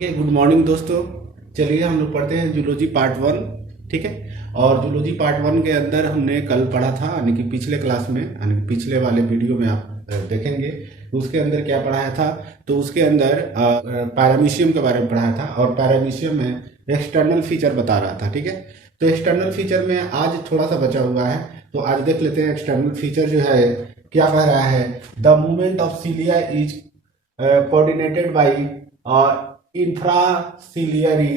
ठीक है। Good morning दोस्तों। चलिए हम लोग पढ़ते हैं जूलॉजी पार्ट वन। ठीक है। और जूलॉजी पार्ट वन के अंदर हमने कल पढ़ा था, यानी कि पिछले क्लास में, यानी कि पिछले वाले वीडियो में आप देखेंगे तो उसके अंदर क्या पढ़ाया था। तो उसके अंदर पैरामीशियम के बारे में पढ़ाया था और पैरामीशियम में एक्सटर्नल फीचर बता रहा था। ठीक है। तो एक्सटर्नल फीचर में आज थोड़ा सा बचा हुआ है, तो आज देख लेते हैं एक्सटर्नल फीचर जो है क्या कह रहा है। The movement of cilia is coordinated by infraciliary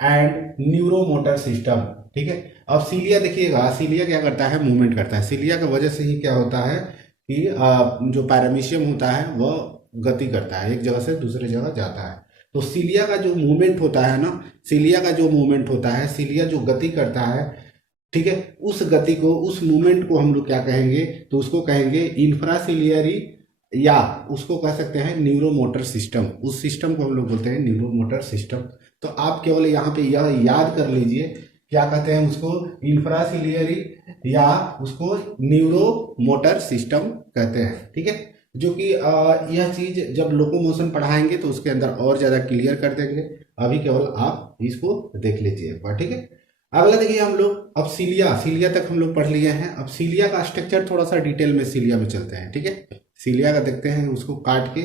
and neuromotor system. ठीक है। अब सीलिया देखिएगा, सीलिया क्या करता है, मूवमेंट करता है। सीलिया की वजह से ही क्या होता है कि जो पैरामीशियम होता है वह गति करता है, एक जगह से दूसरी जगह जाता है। तो सीलिया का जो मूवमेंट होता है ना, सीलिया का जो मूवमेंट होता है, सीलिया जो गति करता है, ठीक है, उस गति को, उस मूवमेंट को हम लोग क्या कहेंगे, तो उसको कहेंगे इंफ्रासिलियरी, या उसको कह सकते हैं न्यूरोमोटर सिस्टम। उस सिस्टम को हम लोग बोलते हैं न्यूरोमोटर सिस्टम। तो आप केवल यहाँ पे यह याद कर लीजिए, क्या कहते हैं उसको, इंफ्रासिलियरी या उसको न्यूरोमोटर सिस्टम कहते हैं। ठीक है। जो कि यह चीज जब लोकोमोशन पढ़ाएंगे तो उसके अंदर और ज्यादा क्लियर कर देंगे। अभी केवल आप इसको देख लीजिए एक बार। ठीक है। अगला देखिए हम लोग, अब सीलिया, सीलिया तक हम लोग पढ़ लिए हैं। अब सीलिया का स्ट्रक्चर थोड़ा सा डिटेल में सीलिया में चलते हैं। ठीक है। सीलिया का देखते हैं, उसको काट के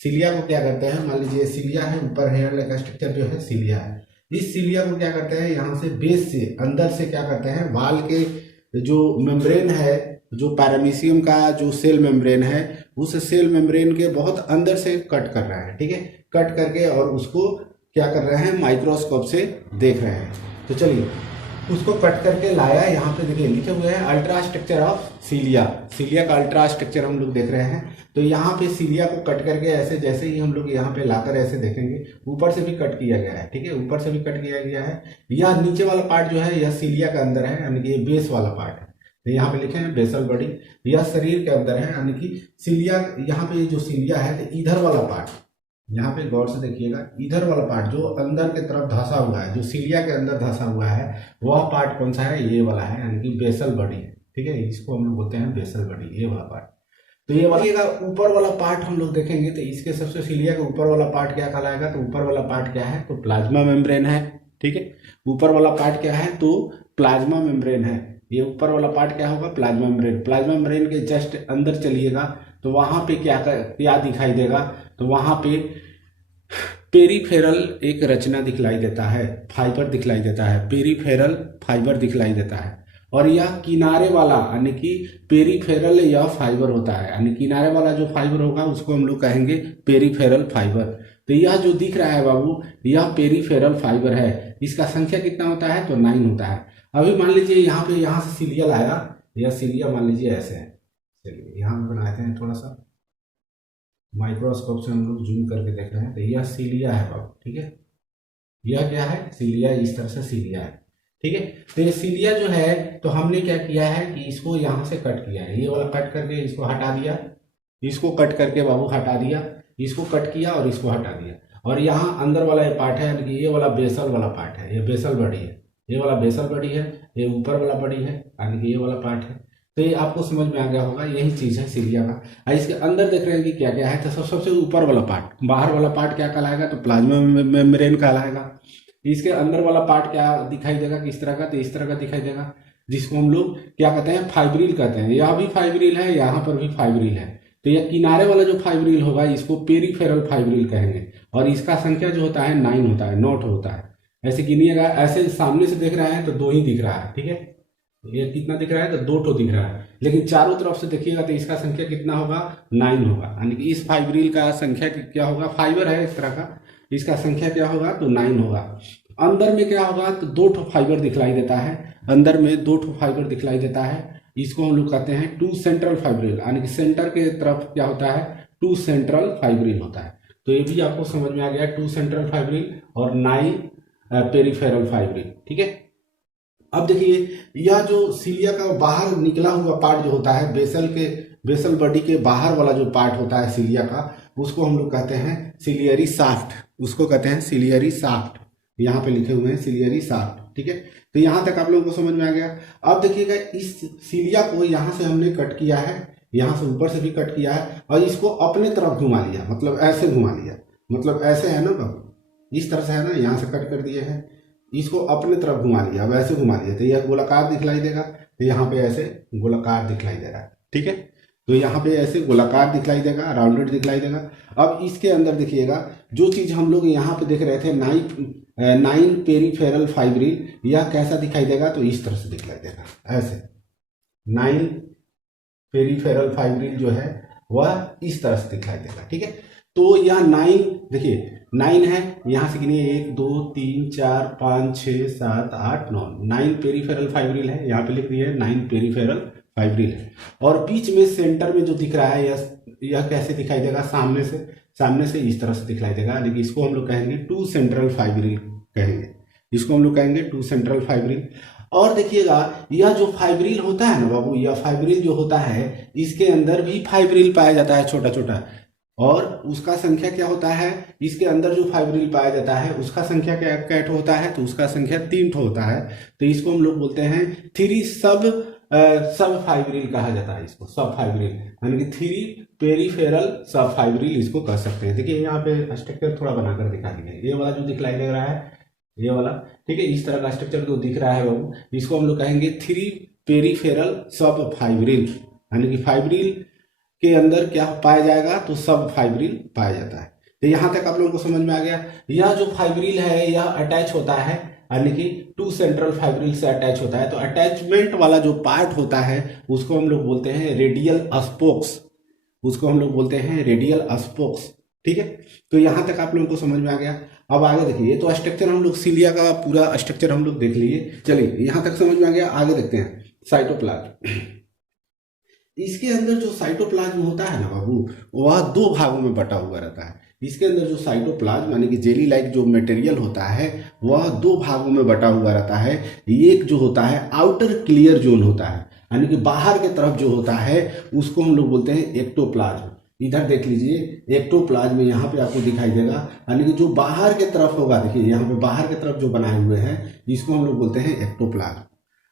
सीलिया को क्या करते हैं, मान लीजिए सीलिया है, ऊपर हेयर का स्ट्रक्चर जो है सीलिया है। इस सीलिया को क्या करते हैं, यहाँ से बेस से अंदर से क्या करते हैं, वाल के जो मेम्ब्रेन है, जो पैरामीशियम का जो सेल मेम्ब्रेन है, उस सेल मेम्ब्रेन के बहुत अंदर से कट कर रहा है। ठीक है। कट करके और उसको क्या कर रहे हैं, माइक्रोस्कोप से देख रहे हैं। तो चलिए उसको कट करके लाया, यहाँ पे देखिए लिखे हुए हैं अल्ट्रा स्ट्रक्चर ऑफ सीलिया। सीलिया का अल्ट्रा स्ट्रक्चर हम लोग देख रहे हैं। तो यहाँ पे सीलिया को कट करके ऐसे, जैसे ही हम लोग यहाँ पे लाकर ऐसे देखेंगे, ऊपर से भी कट किया गया है। ठीक है। ऊपर से भी कट किया गया है। यह नीचे वाला पार्ट जो है यह सीलिया के अंदर है, यानी कि ये बेस वाला पार्ट है। तो यहाँ पे लिखे हैं बेसल बॉडी, यह शरीर के अंदर है, यानी कि सीलिया, यहाँ पे जो सीलिया है तो इधर वाला पार्ट, यहाँ पे गौर से देखिएगा, इधर वाला पार्ट जो अंदर के तरफ धंसा हुआ है, जो सीलिया के अंदर धंसा हुआ है, वह पार्ट कौन सा है, ये वाला है, यानी कि बेसल बॉडी है। ठीक है। इसको हम लोग बोलते हैं बेसल बॉडी, ये वाला पार्ट। तो ये वाला ऊपर वाला पार्ट हम लोग देखेंगे तो इसके सबसे, सीलिया के ऊपर वाला पार्ट क्या कहलाएगा, तो ऊपर वाला पार्ट क्या है, तो प्लाज्मा मेम्ब्रेन है। ठीक है। ऊपर वाला पार्ट क्या है, तो प्लाज्मा मेम्ब्रेन है। ये ऊपर वाला पार्ट क्या होगा, प्लाज्मा मेम्ब्रेन। प्लाज्मा मेम्ब्रेन के जस्ट अंदर चलिएगा तो वहां पे क्या क्या दिखाई देगा, तो वहां पे पेरीफेरल एक रचना दिखलाई देता है, फाइबर दिखलाई देता है, पेरीफेरल फाइबर दिखलाई देता है। और यह किनारे वाला, यानी कि पेरीफेरल यह फाइबर होता है, यानी किनारे वाला जो फाइबर होगा उसको हम लोग कहेंगे पेरीफेरल फाइबर। तो यह जो दिख रहा है बाबू, यह पेरीफेरल फाइबर है। इसका संख्या कितना होता है, तो 9 होता है। अभी मान लीजिए यहाँ पे, यहाँ से सीलिया लाया, यह सीलिया मान लीजिए ऐसे है। चलिए यहाँ पे बनाते हैं थोड़ा सा, माइक्रोस्कोप से हम लोग जूम करके देख रहे हैं। तो यह सीलिया है बाबू। ठीक है। यह क्या है, सीलिया, इस तरह से सीलिया है। ठीक है। तो ये सीलिया जो है, तो हमने क्या किया है कि इसको यहाँ से कट किया है, ये वाला कट करके इसको हटा दिया, इसको कट करके बाबू हटा दिया, इसको कट किया और इसको हटा दिया। और यहाँ अंदर वाला ये पार्ट है, यानी कि ये वाला बेसल वाला पार्ट है, ये बेसल बॉडी है, ये वाला बेसल बॉडी है, ये ऊपर वाला बॉडी है, यानी कि ये वाला पार्ट है। तो ये आपको समझ में आ गया होगा, यही चीज है सीलिया का। और इसके अंदर देख रहे हैं कि क्या क्या है, तो सबसे ऊपर वाला पार्ट, बाहर वाला पार्ट क्या कहलाएगा, तो प्लाज्मा मेम्ब्रेन कहलाएगा। इसके अंदर वाला पार्ट क्या दिखाई देगा, किस तरह का, तो इस तरह का दिखाई देगा, जिसको हम लोग क्या कहते हैं, फाइब्रिल कहते हैं। यह भी फाइब्रिल है, यहाँ पर भी फाइब्रिल है। तो यह किनारे वाला जो फाइब्रिल होगा इसको पेरीफेरल फाइब्रिल कहेंगे। और इसका संख्या जो होता है 9 होता है, नॉट होता है। ऐसे गिनिएगा, ऐसे सामने से देख रहे हैं तो 2 ही दिख रहा है। ठीक है। ये कितना दिख रहा है, तो 2 ठो दिख रहा है। लेकिन चारों तरफ से देखिएगा तो इसका संख्या कितना होगा, 9 होगा। यानी कि इस फाइब्रिल का संख्या क्या होगा, फाइबर है इस तरह का, इसका संख्या क्या होगा, तो 9 होगा। अंदर में क्या होगा, तो 2 ठो फाइबर दिखलाई देता है, अंदर में 2 ठो फाइबर दिखलाई देता है। इसको हम लोग कहते हैं 2 सेंट्रल फाइब्रिल, यानी कि सेंटर के तरफ क्या होता है, 2 सेंट्रल फाइब्रिल होता है। तो ये भी आपको समझ में आ गया, 2 सेंट्रल फाइब्रिल और 9 पेरीफेरल फाइब्रिल। ठीक है। अब देखिए, यह जो सीलिया का बाहर निकला हुआ पार्ट जो होता है, बेसल बॉडी के बाहर वाला जो पार्ट होता है सीलिया का, उसको हम लोग कहते हैं सिलियरी साफ्ट, उसको कहते हैं सिलियरी साफ्ट। यहाँ पे लिखे हुए हैं सिलियरी साफ्ट। ठीक है। तो यहाँ तक आप लोगों को समझ में आ गया। अब देखिएगा, इस सीलिया को यहाँ से हमने कट किया है, यहाँ से ऊपर से भी कट किया है, और इसको अपने तरफ घुमा लिया, मतलब ऐसे घुमा लिया, मतलब ऐसे है ना बाबू, इस तरह से है ना, यहाँ से कट कर दिए हैं, इसको अपने तरफ घुमा लिया, वैसे घुमा लिया तो यह गोलाकार दिखलाई देगा, तो यहाँ पे ऐसे गोलाकार दिखलाई दे रहा है, ठीक है। तो यहाँ पे ऐसे गोलाकार दिखलाई देगा, राउंडेड दिखलाई देगा। अब इसके अंदर देखिएगा, जो चीज़ हम लोग यहाँ पे देख रहे थे, नाइन पेरीफेरल फाइब्रिल, यह कैसा दिखाई देगा, तो इस तरह से दिखलाई देगा, ऐसे 9 पेरीफेरल फाइब्रिल जो है वह इस तरह से दिखलाई देगा, ठीक है। तो यह 9, देखिए 9 है, यहाँ से गिनिए 1 2 3 4 5 6 7 8 9, 9 पेरीफेरल फाइब्रिल है, यहाँ पे लिख दिए 9 पेरीफेरल फाइब्रिल है। और बीच में सेंटर में जो दिख रहा है, यह कैसे दिखाई देगा, सामने से इस तरह से दिखलाई देगा, लेकिन इसको हम लोग कहेंगे 2 सेंट्रल फाइब्रिल कहेंगे, इसको हम लोग कहेंगे 2 सेंट्रल फाइब्रिल। और देखिएगा, यह जो फाइब्रिल होता है ना बाबू, यह फाइब्रिल जो होता है, इसके अंदर भी फाइब्रिल पाया जाता है छोटा छोटा, और उसका संख्या क्या होता है, इसके अंदर जो फाइब्रिल पाया जाता है उसका संख्या क्या होता है, तो उसका संख्या 3 होता है। तो इसको हम लोग बोलते हैं 3 सब फाइब्रिल कहा जाता है, इसको सब फाइब्रिल, यानी कि 3 पेरीफेरल सब फाइब्रिल इसको कह सकते हैं। देखिए यहाँ पे स्ट्रक्चर थोड़ा बनाकर दिखा दिया, ये वाला जो दिखलाई दे रहा है, ये वाला, ठीक है, इस तरह का स्ट्रक्चर जो दिख रहा है बाबू, इसको हम लोग कहेंगे 3 पेरीफेरल सब फाइब्रिल, यानी कि फाइब्रिल के अंदर क्या पाया जाएगा, तो सब फाइब्रिल पाया जाता है। तो यहाँ तक आप लोगों को समझ में आ गया। यह जो फाइब्रिल है यह अटैच होता है, यानी कि 2 सेंट्रल फाइब्रिल से अटैच होता है। तो अटैचमेंट वाला जो पार्ट होता है उसको हम लोग बोलते हैं रेडियल स्पोक्स, उसको हम लोग बोलते हैं रेडियल स्पोक्स, ठीक है। तो यहाँ तक आप लोगों को समझ में आ गया। अब आगे देखिए, ये तो स्ट्रक्चर हम लोग सिलिया का पूरा स्ट्रक्चर हम लोग देख लिए, चलिए यहाँ तक समझ में आ गया। आगे देखते हैं साइटोप्लाज्म। इसके अंदर जो साइटोप्लाज्म होता है ना बाबू, वह 2 भागों में बटा हुआ रहता है। इसके अंदर जो साइटोप्लाज्म यानी कि जेली लाइक जो मटेरियल होता है वह 2 भागों में बटा हुआ रहता है। एक जो होता है आउटर क्लियर जोन होता है, यानी कि बाहर के तरफ जो होता है उसको हम लोग बोलते हैं एक्टोप्लाज्म। इधर देख लीजिए, एक्टोप्लाज्म यहाँ पे आपको दिखाई देगा, यानी कि जो बाहर के तरफ होगा, देखिए यहाँ पे बाहर के तरफ जो बनाए हुए हैं इसको हम लोग बोलते हैं एक्टोप्लाज्म।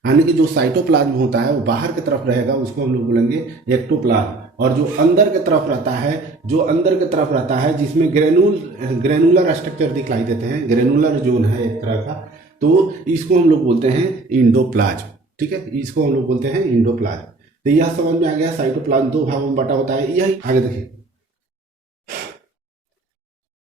यानी कि जो साइटोप्लाज्म होता है वो बाहर की तरफ रहेगा, उसको हम लोग बोलेंगे एक्टोप्लाज्म। और जो अंदर की तरफ रहता है, जिसमें ग्रेनुलर स्ट्रक्चर दिखलाई देते हैं, ग्रेनुलर जोन है एक तरह का, तो इसको हम लोग बोलते हैं इंडोप्लाज्म, ठीक है, इसको हम लोग बोलते हैं इंडोप्लाज्म। तो यह समझ में आ गया, साइटोप्लाज्म 2 भागों में बटा होता है। यही आगे देखिए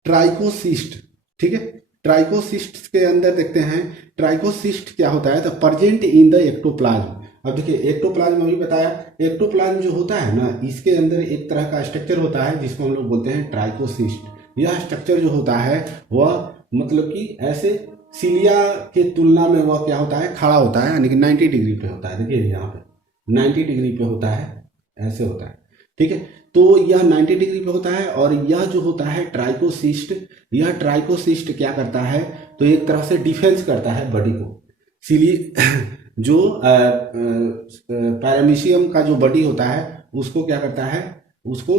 ट्राइकोसिस्ट, ठीक है, ट्राइकोसिस्ट के अंदर देखते हैं ट्राइकोसिस्ट क्या होता है, तो प्रेजेंट इन द एक्टोप्लाज्म। अब देखिए एक्टोप्लाज्म अभी बताया, एक्टोप्लाज्म जो होता है ना, इसके अंदर एक तरह का स्ट्रक्चर होता है जिसको हम लोग बोलते हैं ट्राइकोसिस्ट। यह स्ट्रक्चर जो होता है वह मतलब कि ऐसे सिलिया के तुलना में वह क्या होता है, खड़ा होता है, यानी कि 90 डिग्री पे होता है। देखिए यहाँ पे 90 डिग्री पे होता है, ऐसे होता है, ठीक है। तो यह 90 डिग्री पे होता है। और यह जो होता है ट्राइकोसिस्ट, यह ट्राइकोसिस्ट क्या करता है, तो एक तरह से डिफेंस करता है बॉडी को। जो पैरामीशियम का जो बॉडी होता है उसको क्या करता है, उसको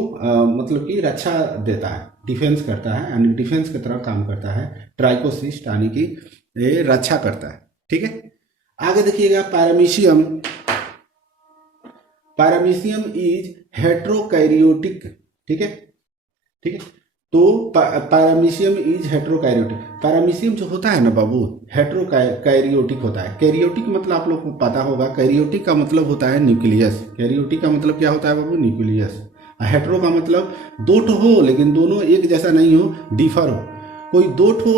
मतलब कि रक्षा देता है, डिफेंस करता है, यानी डिफेंस की तरह काम करता है ट्राइकोसिस्ट, यानी कि ये रक्षा करता है, ठीक है। आगे देखिएगा पैरामीशियम इज हेट्रोकैरियोटिक, ठीक है, ठीक है। तो पैरामीशियम इज हेट्रोकैरियोटिक। पैरामीशियम जो होता है ना बाबू हेट्रोकैरियोटिक होता है। कैरियोटिक मतलब आप लोग को पता होगा, कैरियोटिक का मतलब होता है न्यूक्लियस। कैरियोटिक का मतलब क्या होता है बाबू, न्यूक्लियस। हेट्रो का मतलब 2 ठो हो लेकिन दोनों एक जैसा नहीं हो, डिफर हो। कोई 2 ठो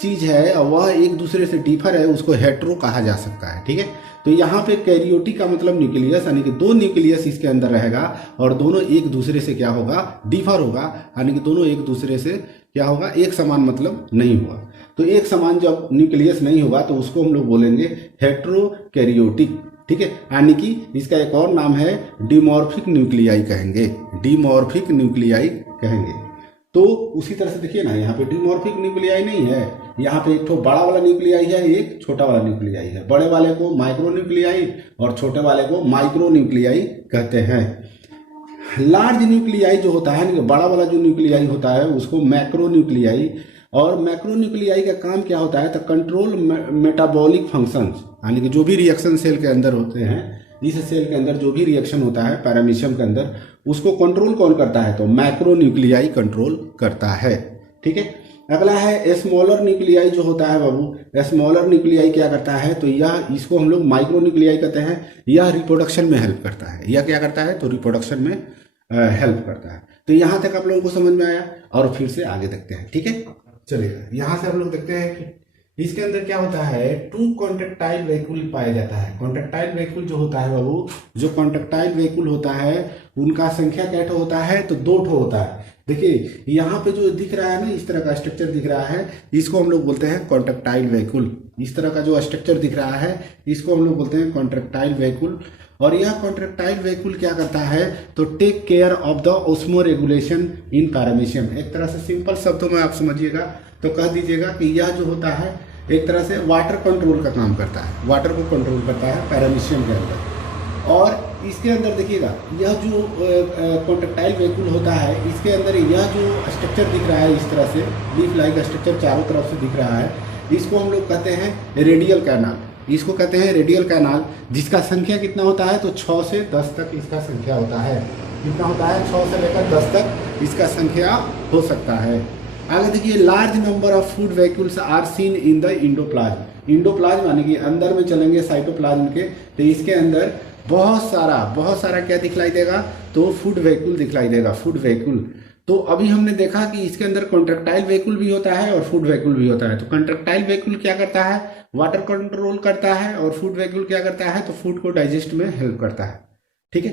चीज है और वह एक दूसरे से डिफर है, उसको हेट्रो कहा जा सकता है, ठीक है। तो यहाँ पे कैरियोटिक का मतलब न्यूक्लियस, यानी कि 2 न्यूक्लियस इसके अंदर रहेगा और दोनों एक दूसरे से क्या होगा, डिफर होगा, यानी कि दोनों एक दूसरे से क्या होगा, एक समान मतलब नहीं होगा। तो एक समान जब न्यूक्लियस नहीं होगा तो उसको हम लोग बोलेंगे हेट्रोकैरियोटिक, ठीक है। यानी कि इसका एक और नाम है डिमॉर्फिक न्यूक्लियाई कहेंगे, डिमॉर्फिक न्यूक्लियाई कहेंगे। तो उसी तरह से देखिए ना, यहाँ पे डिमॉर्फिक न्यूक्लियाई नहीं है, यहाँ पे एक तो बड़ा वाला न्यूक्लियाई है, एक छोटा वाला न्यूक्लियाई है। बड़े वाले को माइक्रो न्यूक्लियाई और छोटे वाले को माइक्रो न्यूक्लियाई कहते हैं। लार्ज न्यूक्लियाई जो होता है, बड़ा वाला जो न्यूक्लियाई होता है उसको मैक्रो न्यूक्लियाई। और मैक्रो न्यूक्लियाई का काम क्या होता है, तो कंट्रोल मेटाबॉलिक फंक्शंस, यानी कि जो भी रिएक्शन सेल के अंदर होते हैं, इस सेल के अंदर जो भी रिएक्शन होता है पैरामीशियम के अंदर, उसको कंट्रोल कौन करता है, तो मैक्रो न्यूक्लियाई कंट्रोल करता है, ठीक है। अगला है स्मॉलर न्यूक्लियाई जो होता है बाबू, स्मॉलर न्यूक्लियाई क्या करता है, तो यह इसको हम लोग माइक्रो न्यूक्लियाई कहते हैं। यह रिप्रोडक्शन में हेल्प करता है। यह क्या करता है, तो रिप्रोडक्शन में हेल्प करता है। तो यहाँ तक आप लोगों को समझ में आया, और फिर से आगे देखते हैं। ठीक है, चलिए यहाँ से हम लोग देखते हैं कि इसके अंदर क्या होता है, टू कॉन्ट्रेक्टाइल वैक्यूल पाया जाता है। कॉन्ट्रेक्टाइल वैक्यूल जो होता है बाबू, जो कॉन्ट्रेक्टाइल वैक्यूल होता है उनका संख्या क्या ठो होता है, तो 2 ठो होता है। देखिए यहाँ पे जो दिख रहा है ना, इस तरह का स्ट्रक्चर दिख रहा है, इसको हम लोग बोलते हैं कॉन्ट्रेक्टाइल वैक्यूल। इस तरह का जो स्ट्रक्चर दिख रहा है इसको हम लोग बोलते हैं कॉन्ट्रेक्टाइल वैक्यूल। और यह कॉन्ट्रेक्टाइल वैक्यूल क्या करता है, तो take care of the osmoregulation in paramecium. एक तरह से सिंपल शब्दों में आप समझिएगा तो कह दीजिएगा कि यह जो होता है एक तरह से वाटर कंट्रोल का काम करता है, वाटर को कंट्रोल करता है पैरामीशियम के अंदर। और इसके अंदर देखिएगा, यह जो कॉन्ट्रेक्टाइल वैक्यूल होता है इसके अंदर यह जो स्ट्रक्चर दिख रहा है इस तरह से लीफ लाइक स्ट्रक्चर चारों तरफ से दिख रहा है, इसको हम लोग कहते हैं रेडियल कैनाल। इसको कहते हैं रेडियल कैनाल, जिसका संख्या कितना होता है, तो 6 से 10 तक इसका संख्या होता है। कितना होता है, 6 से लेकर 10 तक इसका संख्या हो सकता है। आगे देखिए, large number of food vacuoles are seen in the endoplasm. Endoplasm यानी कि अंदर में चलेंगे साइटोप्लाज्म के, तो इसके अंदर बहुत सारा क्या दिखलाई देगा, तो फूड वैक्यूल दिखलाई देगा, फूड वैक्यूल। तो अभी हमने देखा कि इसके अंदर कॉन्ट्रेक्टाइल वैक्यूल भी होता है और फूड वैक्यूल भी होता है। तो कॉन्ट्रेक्टाइल वैक्यूल क्या करता है, वाटर कंट्रोल करता है, और फूड वैक्यूल क्या करता है, तो फूड को डाइजेस्ट में हेल्प करता है। ठीक है,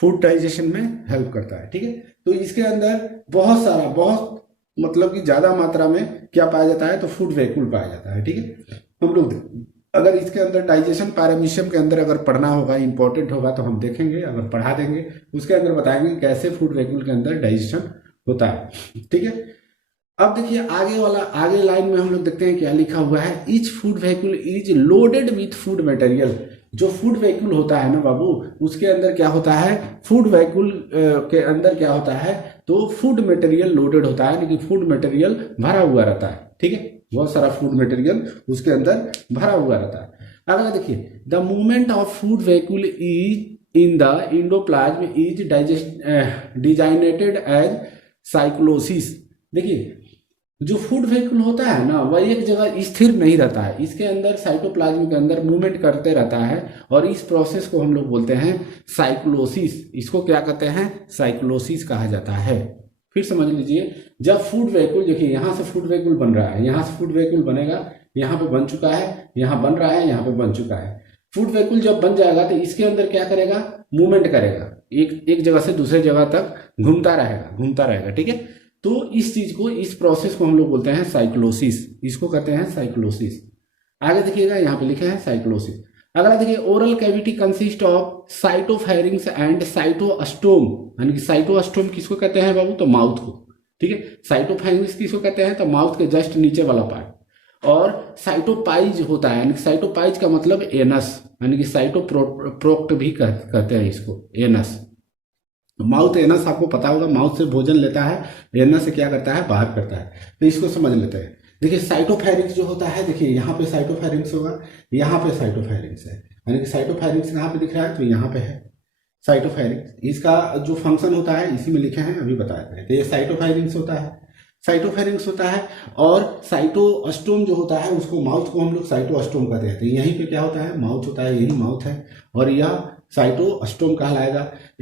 फूड डाइजेशन में हेल्प करता है। ठीक है, तो इसके अंदर बहुत मतलब कि ज्यादा मात्रा में क्या पाया जाता है, तो फूड वैक्यूल पाया जाता है। ठीक है, हम लोग अगर इसके अंदर डाइजेशन पैरामीशियम के अंदर अगर पढ़ना होगा, इंपॉर्टेंट होगा, तो हम देखेंगे, अगर पढ़ा देंगे उसके अंदर बताएंगे कैसे फूड वैक्यूल के अंदर डाइजेशन होता है। ठीक है, अब देखिए आगे लाइन में हम लोग देखते हैं क्या लिखा हुआ है, each food vacuole is loaded with food material. जो फूड वैक्यूल होता है ना बाबू, उसके अंदर क्या होता है, फूड वैक्यूल के अंदर क्या होता है, तो फूड मटेरियल लोडेड होता है, लेकिन फूड मटेरियल भरा हुआ रहता है। ठीक है, बहुत सारा फूड मटेरियल उसके अंदर भरा हुआ रहता है। अगर देखिए, the movement of food vacuole is in the endoplasm is designated as cyclosis. देखिए, जो फूड वैक्यूल होता है ना, वह एक जगह स्थिर नहीं रहता है, इसके अंदर साइटोप्लाज्म के अंदर मूवमेंट करते रहता है, और इस प्रोसेस को हम लोग बोलते हैं साइक्लोसिस। इसको क्या कहते हैं, साइक्लोसिस कहा जाता है। फिर समझ लीजिए, जब फूड वैक्यूल, देखिए यहाँ से फूड वैक्यूल बन रहा है, यहाँ से फूड वैक्यूल बनेगा, यहाँ पे बन चुका है, यहाँ बन रहा है, यहाँ पे बन चुका है। फूड वैक्यूल जब बन जाएगा तो इसके अंदर क्या करेगा, मूवमेंट करेगा, एक जगह से दूसरे जगह तक घूमता रहेगा। ठीक है, तो इस चीज को, इस प्रोसेस को हम लोग बोलते हैं साइक्लोसिस। इसको कहते हैं साइक्लोसिस। आगे देखिएगा, यहाँ पे लिखे हैं साइक्लोसिस। अगला देखिए, oral cavity consist of cytopharynx and cytostome. यानी कि साइटोस्टोम किसको कहते हैं बाबू, तो माउथ को। ठीक है, साइटोफेरिंग्स किसको कहते हैं, तो माउथ के जस्ट नीचे वाला पार्ट। और साइटोपाइज होता है, यानी साइटोपाइज का मतलब एनस, यानी कि साइटोप्रोक्ट भी कहते हैं इसको, एनस। माउथ, एनस आपको पता होगा, माउथ से भोजन लेता है, एनस से क्या करता है, बाहर करता है। तो इसको समझ लेते हैं। देखिए, साइटोफेरिंग्स जो होता है, देखिए यहाँ पे साइटोफेरिंग्स होगा, यहाँ पे साइटोफेरिंग्स है, यानी कि साइटोफेरिंग्स कहाँ पे दिख रहा है, तो यहाँ पे है साइटोफेरिंग्स। इसका जो फंक्शन होता है इसी में लिखे हैं, अभी बताते हैं। तो ये साइटोफेरिंग्स होता है, और साइटोस्टोम जो होता है उसको, माउथ को हम लोग साइटोस्टोम कहते हैं। तो यहीं पे क्या होता है, माउथ होता है, यही माउथ है, और यह साइटोस्टोम कहलाएगा।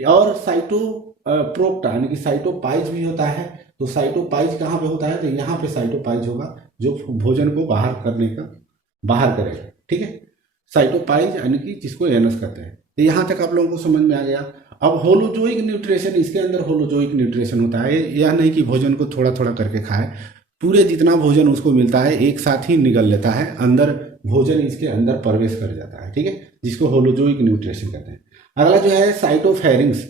और साइटोप्रोक्ट यानी कि साइटोपाइज भी होता है। तो साइटोपाइज कहाँ पे होता है, तो यहाँ पे साइटोपाइज होगा, जो भोजन को बाहर करेगा। ठीक है, साइटोपाइज यानी कि जिसको एनस कहते हैं। तो यहाँ तक आप लोगों को समझ में आ गया। अब होलोजोइक न्यूट्रिशन, इसके अंदर होलोजोइक न्यूट्रिशन होता है। यह नहीं कि भोजन को थोड़ा थोड़ा करके खाए, पूरे जितना भोजन उसको मिलता है एक साथ ही निगल लेता है, अंदर भोजन इसके अंदर प्रवेश कर जाता है। ठीक है, जिसको होलोजोइक न्यूट्रिशन कहते हैं। अगला जो है साइटोफेरिंग्स।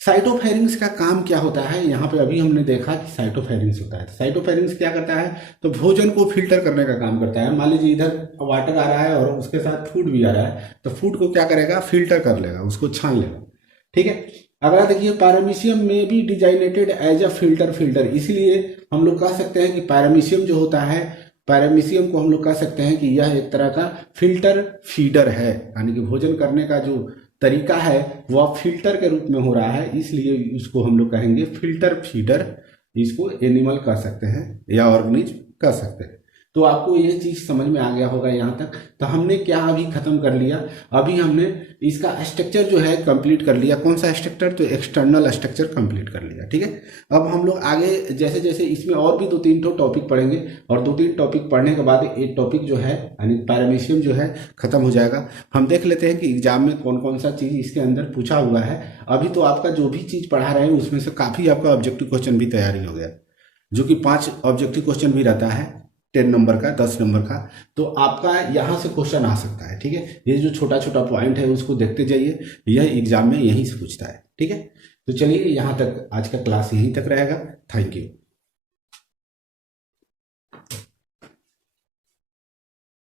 साइटोफेरिंग्स का काम क्या होता है, यहाँ पे अभी हमने देखा कि साइटोफेरिंग्स होता है। साइटोफेरिंग्स क्या करता है, तो भोजन को फिल्टर करने का काम करता है। मान लीजिए इधर वाटर आ रहा है और उसके साथ फूड भी आ रहा है, तो फूड को क्या करेगा, फिल्टर कर लेगा, उसको छान लेगा। ठीक है, अगला देखिए, पैरामीशियम में भी डिजाइनेटेड एज अ फिल्टर। इसलिए हम लोग कह सकते हैं कि पैरामीशियम जो होता है, पैरामीशियम को हम लोग कह सकते हैं कि यह एक तरह का फिल्टर फीडर है, यानी कि भोजन करने का जो तरीका है वह फिल्टर के रूप में हो रहा है, इसलिए उसको हम लोग कहेंगे फिल्टर फीडर इसको एनिमल कह सकते हैं या ऑर्गेनिज्म कह सकते हैं। तो आपको ये चीज़ समझ में आ गया होगा यहाँ तक। तो हमने क्या अभी खत्म कर लिया, अभी हमने इसका स्ट्रक्चर जो है कंप्लीट कर लिया। कौन सा स्ट्रक्चर? तो एक्सटर्नल स्ट्रक्चर कंप्लीट कर लिया, ठीक है। अब हम लोग आगे जैसे जैसे इसमें और भी 2-3 टॉपिक पढ़ेंगे, और 2-3 टॉपिक पढ़ने के बाद एक टॉपिक जो है यानी पैरामीशियम जो है खत्म हो जाएगा। हम देख लेते हैं कि एग्जाम में कौन कौन सा चीज़ इसके अंदर पूछा हुआ है। अभी तो आपका जो भी चीज़ पढ़ा रहे हैं उसमें से काफ़ी आपका ऑब्जेक्टिव क्वेश्चन भी तैयारी हो गया, जो कि 5 ऑब्जेक्टिव क्वेश्चन भी रहता है, 10 नंबर का, 10 नंबर का। तो आपका यहाँ से क्वेश्चन आ सकता है, ठीक है। ये जो छोटा छोटा पॉइंट है उसको देखते जाइए, यह एग्जाम में यहीं से पूछता है, ठीक है। तो चलिए यहाँ तक आज का क्लास यहीं तक रहेगा। Thank you.